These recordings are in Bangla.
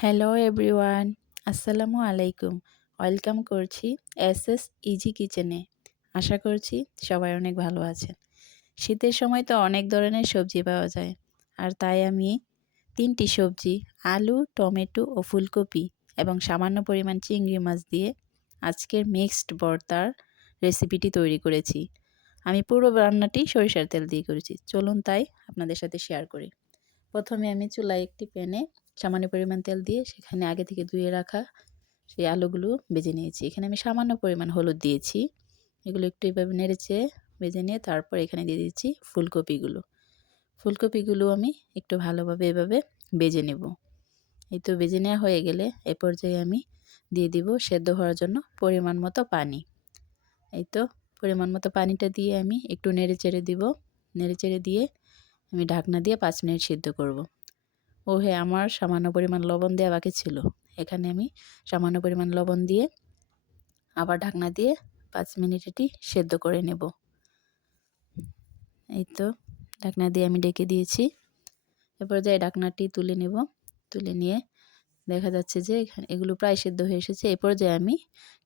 হ্যালো এভরিওয়ান আসসালামু আলাইকুম ওয়েলকাম করছি এস এস ইজি কিচেনে আশা করছি সবাই অনেক ভালো আছেন শীতের সময় তো অনেক ধরনের সবজি পাওয়া যায় আর তাই আমি তিনটি সবজি আলু টমেটো ও ফুলকপি এবং সামান্য পরিমাণ চিংড়ি মাছ দিয়ে আজকের মিক্সড বর্তার রেসিপিটি তৈরি করেছি আমি পুরো রান্নাটি সরিষার তেল দিয়ে করেছি চলুন তাই আপনাদের সাথে শেয়ার করি প্রথমে আমি চুলায় একটি প্যানে সামান্য পরিমাণ তেল দিয়ে সেখানে আগে থেকে ধুয়ে রাখা সেই আলুগুলো বেজে নিয়েছি। এখানে আমি সামান্য পরিমাণ হলুদ দিয়েছি। এগুলো একটু এভাবে নেড়েছে বেজে নিয়ে তারপর এখানে দিয়ে দিচ্ছি ফুলকপিগুলো। ফুলকপিগুলো আমি একটু ভালোভাবে এভাবে বেজে নেব। এই তো বেজে নেওয়া হয়ে গেলে এ পর্যায়ে আমি দিয়ে দিব সেদ্ধ হওয়ার জন্য পরিমাণ মতো পানি। এই তো পরিমাণ মতো পানিটা দিয়ে আমি একটু নেড়ে চেড়ে দিব। নেড়ে চেড়ে দিয়ে আমি ঢাকনা দিয়ে পাঁচ মিনিট সিদ্ধ করব। ও হ্যাঁ আমার সামান্য পরিমাণ লবণ দেওয়া বাকি ছিল। এখানে আমি সামান্য পরিমাণ লবণ দিয়ে আবার ঢাকনা দিয়ে পাঁচ মিনিট এটি সেদ্ধ করে নেব। এই তো, ঢাকনা দিয়ে আমি ডেকে দিয়েছি। এরপর যাই ঢাকনাটি তুলে নেব, তুলে নিয়ে দেখা যাচ্ছে যে এখানে এগুলো প্রায় সেদ্ধ হয়ে এসেছে। এ পর্যায়ে আমি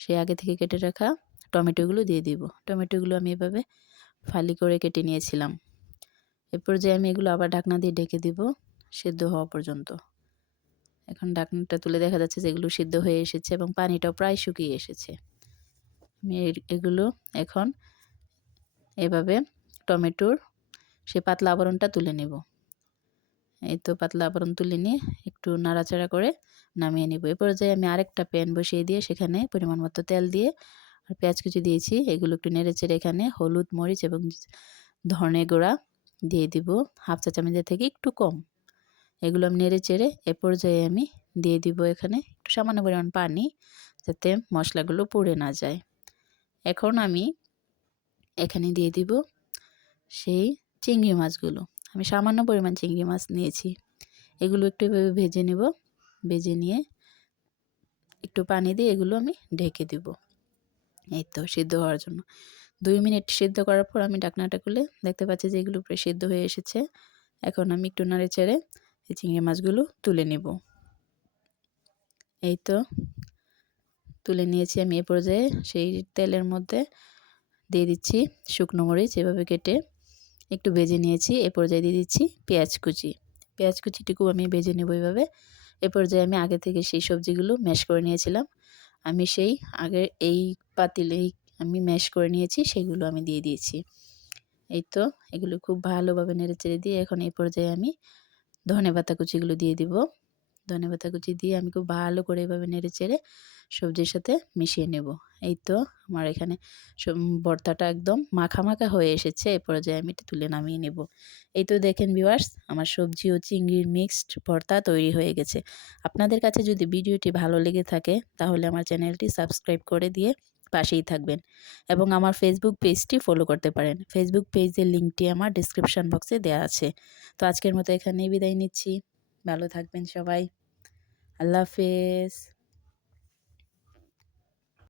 সেই আগে থেকে কেটে রাখা টমেটোগুলো দিয়ে দিব। টমেটোগুলো আমি এভাবে ফালি করে কেটে নিয়েছিলাম। এরপর যে আমি এগুলো আবার ঢাকনা দিয়ে ডেকে দিব। সেদ্ধ হওয়া পর্যন্ত। এখন ঢাকনাটা তুলে দেখা যাচ্ছে যে এগুলো সিদ্ধ হয়ে এসেছে এবং পানিটাও প্রায় শুকিয়ে এসেছে। আমি এগুলো এখন এভাবে টমেটোর সে পাতলা আবরণটা তুলে নেব। এই তো পাতলা আবরণ তুলে নিয়ে একটু নাড়াচাড়া করে নামিয়ে নেব। এ পর্যায়ে আমি আরেকটা প্যান বসিয়ে দিয়ে সেখানে পরিমাণ মতো তেল দিয়ে আর পেঁয়াজ কুচি দিয়েছি। এগুলো একটু নেড়ে চেড়ে এখানে হলুদ, মরিচ এবং ধনে গুঁড়া দিয়ে দিব। হাফ চা চামচের থেকে একটু কম। এগুলো আমি নেড়ে চেড়ে এ পর্যায়ে আমি দিয়ে দিব এখানে একটু সামান্য পরিমাণ পানি যাতে মশলাগুলো পুড়ে না যায়। এখন আমি এখানে দিয়ে দিব সেই চিংড়ি মাছগুলো। আমি সামান্য পরিমাণ চিংড়ি মাছ নিয়েছি। এগুলো একটু এভাবে ভেজে নেব। ভেজে নিয়ে একটু পানি দিয়ে এগুলো আমি ঢেকে দিব। এই তো সিদ্ধ হওয়ার জন্য। দুই মিনিট সিদ্ধ করার পর আমি ডাকনাটা খুলে দেখতে পাচ্ছি যে এগুলো প্রায় সিদ্ধ হয়ে এসেছে। এখন আমি একটু নাড়ে চেড়ে এই চিংড়ি মাছগুলো তুলে নেব। এই তো, তুলে নিয়েছি আমি এ পর্যায়ে। সেই তেলের মধ্যে দিয়ে দিচ্ছি শুকনো মরিচ এভাবে কেটে একটু ভেজে নিয়েছি। এ পর্যায়ে দিয়ে দিচ্ছি পেঁয়াজ কুচি। পেঁয়াজ কুচিটুকু আমি ভেজে নেব এইভাবে এ পর্যায়ে আমি আগে থেকে সেই সবজিগুলো ম্যাশ করে নিয়েছিলাম। আমি সেই আগে এই পাতিলেই আমি ম্যাশ করে নিয়েছি, সেগুলো আমি দিয়ে দিয়েছি। এই তো, এগুলো খুব ভালোভাবে নেড়ে চেড়ে দিয়ে এখন এই পর্যায়ে আমি ধনে পাতা কুচিগুলো দিয়ে দিব। ধনে পাতা কুচি দিয়ে আমি খুব ভালো করে এভাবে নেড়ে চেড়ে সবজির সাথে মিশিয়ে নেব। এই তো আমার এখানে ভর্তাটা একদম মাখা মাখা হয়ে এসেছে। এই পর্যায়ে আমি এটা তুলে নামিয়ে নেব। এই তো দেখেন ভিউয়ার্স আমার সবজি ও চিংড়ির মিক্সড ভর্তা তৈরি হয়ে গেছে। আপনাদের কাছে যদি ভিডিওটি ভালো লেগে থাকে, তাহলে আমার চ্যানেলটি সাবস্ক্রাইব করে দিয়ে পাশেই থাকবেন এবং আমার ফেসবুক পেজটি ফলো করতে পারেন। ফেসবুক পেজের লিঙ্কটি আমার ডিসক্রিপশান বক্সে দেওয়া আছে। তো আজকের মতো এখানেই বিদায় নিচ্ছি। ভালো থাকবেন সবাই। আল্লাহ হাফেজ।